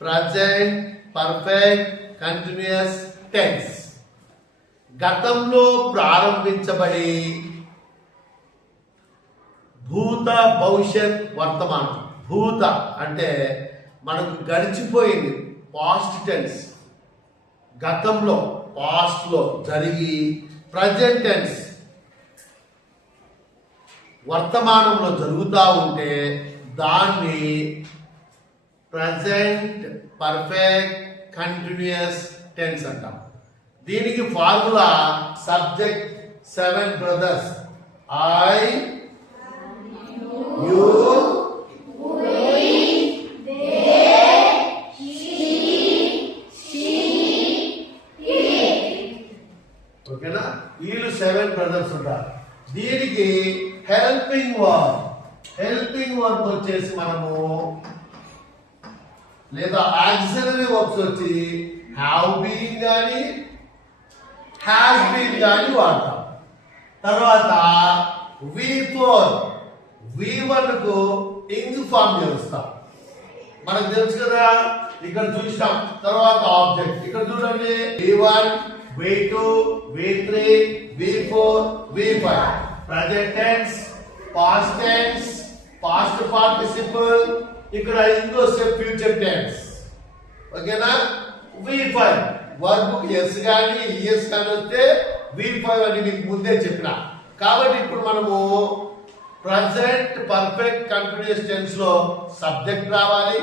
Present perfect continuous tense. గతంలో ప్రారంభించబడి భూత భవిష్యత్ వర్తమానం. భూత అంటే మనకు గడిచిపోయింది, పాస్ట్ టెన్స్. గతంలో పాస్ట్ లో జరిగి ప్రజెంట్ టెన్స్ వర్తమానంలో జరుగుతూ ఉంటే దాన్ని ప్రజెంట్ పర్ఫెక్ట్ కంటిన్యూస్ టెన్స్ అంటాం. దీనికి formula subject 7 brothers. I, you, ఓకేనా? వీళ్ళు 7 బ్రదర్స్ ఉంటారు. దీనికి హెల్పింగ్ వర్బ్ వచ్చేసి మనము లేదా ఆక్సిలరీ వర్బ్స్ వచ్చి హ్యావ్ బీన్ కానీ హ్యాస్ బీన్ కానీ వాడతాం. తర్వాత V1 కు ఇంగ్ ఫామ్ చేస్తాం. మనకు తెలుసు కదా, ఇక్కడ చూసాం. తర్వాత ఆబ్జెక్ట్ ఇక్కడ చూడండి, V1, V2, V3, V4, V5. Present tense, past tense, past participle, ఇక్కడ ఇంకో ఫ్యూచర్ టెన్స్. ఓకేనా? V5 వర్బ్ ఎస్ కానీ ఈఎస్ కానీ వస్తే V5 అని మీకు ముందే చెప్పిన. కాబట్టి ఇప్పుడు మనము ప్రజెంట్ పర్ఫెక్ట్ కంటిన్యూస్ టెన్స్ లో సబ్జెక్ట్ రావాలి.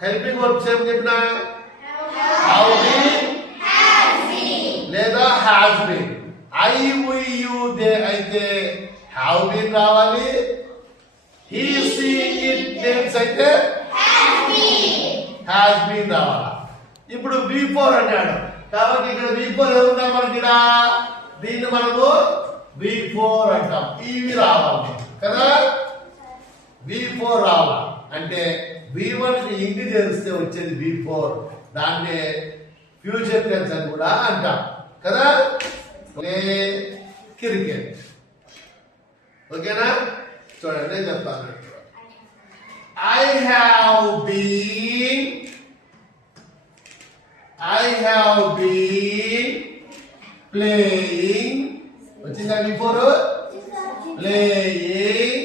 హెల్పింగ్ వర్బ్స్ ఏం చెప్పినా, హ్యావ్ బీన్ లేదా has been. I, we, you, they అయితే హ్యావ్ బీన్ రావాలి. హీ, సీ, ఇట్, నేమ్స్ అయితే హ్యాస్ బీన్ రావాలి. ఇప్పుడు V4 అన్నాడు కాబట్టి ఇక్కడ V4 ఏముందా మనకి? దీన్ని మనము V4 అంటాం. ఇవి రావాలి కదా, V4 రావాలి. అంటే V1 కి ఇంటి చేస్తే వచ్చేది V4. దాన్నే ఫ్యూచర్ టెన్స్ అని కూడా అంటాం కదా. క్రికెట్. ఓకేనా? చూడండి నేను చెప్తాను. I have been playing. వచ్చిందా బిఫోర్? ప్లేయింగ్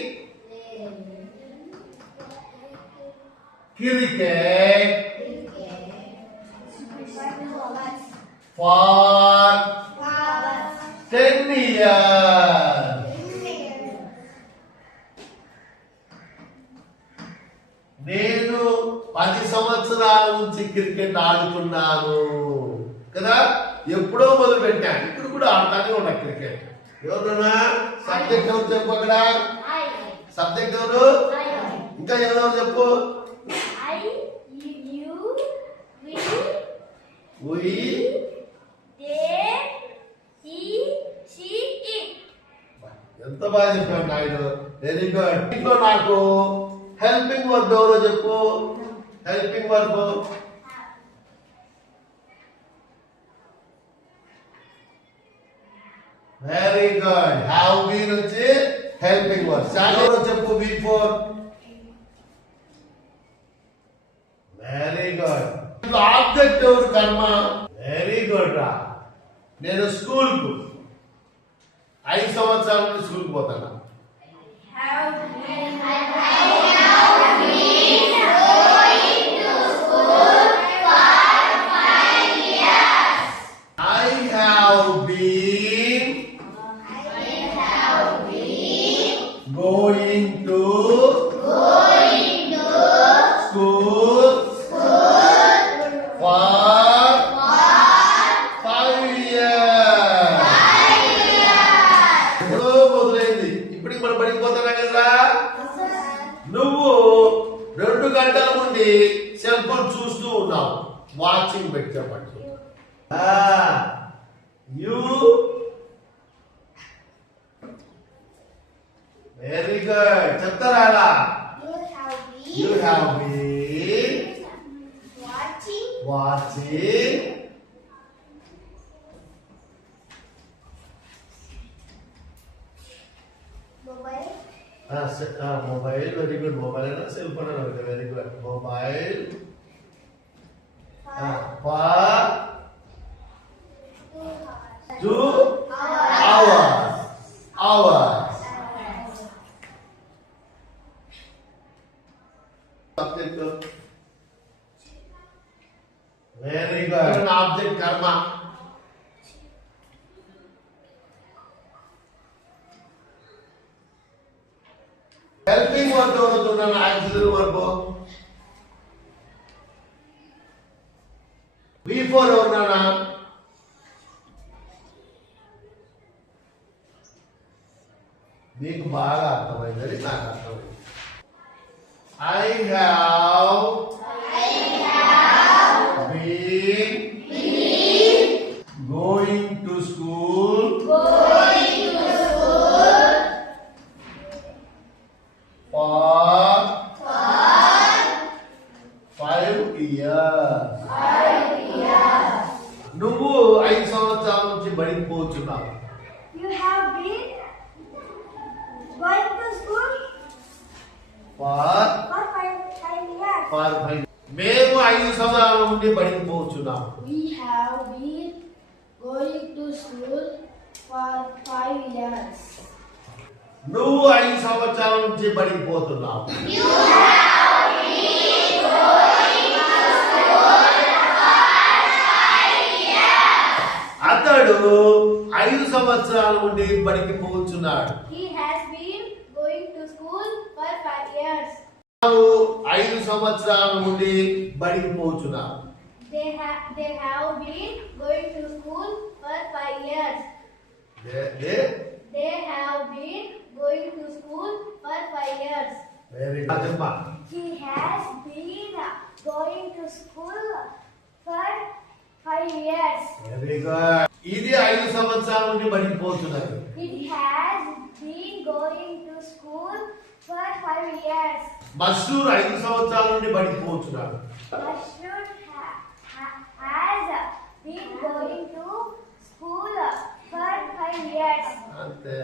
క్రికెట్ for 10 years. నేను 10 సంవత్సరాల నుంచి క్రికెట్ ఆడుతున్నాను కదా. ఎప్పుడో మొదలు పెట్టాను, ఇప్పుడు కూడా ఆడతానే ఉన్నా క్రికెట్. ఎవరున్నా సబ్జెక్ట్ ఎవరు చెప్పు? అక్కడ సబ్జెక్ట్ ఎవరు? ఇంకా ఎవరెవరు చెప్పు? ఎంత బాగా చెప్పాడు నాయుడు, వెరీ గుడ్. ఇంట్లో నాకు హెల్పింగ్ వర్బ్ ఎవరో చెప్పు? Helping verb very good. Have been వచ్చి హెల్పింగ్ వర్బ్. ఎవరో చెప్పు? V4 very good. ఆబ్జెక్ట్ ఎవరు? కర్మ. వెరీ గుడ్ రా. నేను స్కూల్ కు 5 సంవత్సరాల నుండి స్కూల్ కు పోతాను. Going to school for 5 years. మొదలైంది. ఇప్పుడు మనం బడికి పోతున్నా కదా. నువ్వు 2 గంటల నుండి సెల్ ఫోన్ చూస్తూ ఉన్నావు. వాచింగ్ పెట్టి చెప్పండి. You very good. చెప్తారా అలా? You have been watching mobile very good mobile అయినా సెల్ ఫోన్ అయినా very good mobile for 2 hours subject very good object karma helping verb ఎవరుతున్నా auxiliary verb V4 ఎవరున్నా మీకు బాగా అర్థమైందని నాకు అర్థమైంది I have been going to school for 5 years. నువ్వు 5 సంవత్సరాల నుంచి బడికి పోతున్నావు. You have been going to school for 5 years. మేము 5 సంవత్సరాల నుండి బడికి పోతున్నాము. We have been going to school for 5 years. నువ్వు 5 సంవత్సరాల నుంచి బడికి పోతున్నావు. అతడు 5 సంవత్సరాల నుండి బడికి పోతున్నాడు. He has been going to school for 5 years. నువ్వు 5 సంవత్సరాల నుండి బడికి పోతున్నావు. They have been going to school for 5 years. They have been going to school for 5 years. Very good. He has been going to school for 5 years. Very good. ఇది 5 సంవత్సరాల నుండి బడికి పోతున్నది. It has been going to school for 5 years. మస్రూర్ 5 సంవత్సరాల నుండి బడికి పోతున్నాడు. Mashur has been going to school for 5 years. అంతే.